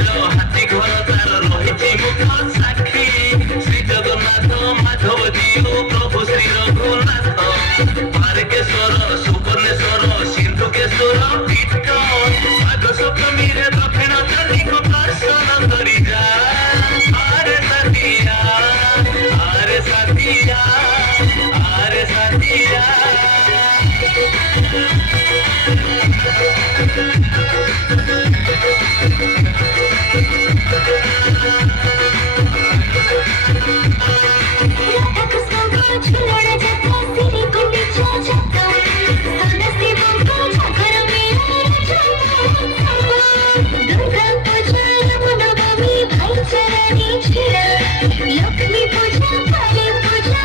हाथी घर तार रही मुख साक्षी श्री जगन्नाथ माधव जीव प्रभु श्री रघुनाथ पारकेश्वर सुवर्णेश्वर सिंधुकेश्वर तीर्थ माघ सप्तमी दक्षिण चंडी को दर्शन करी जा। आरे साथिया आरे साथिया आरे साथिया लक्ष्मी पूजा काली पूजा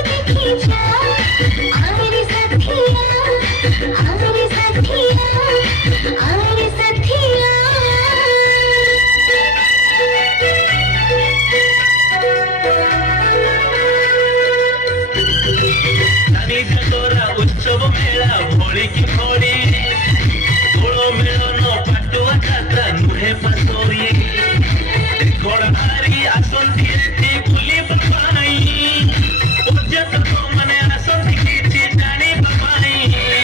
देखी जा। आरे साथिया आरे साथिया आरे साथिया उत्सव मेला भोली की भोली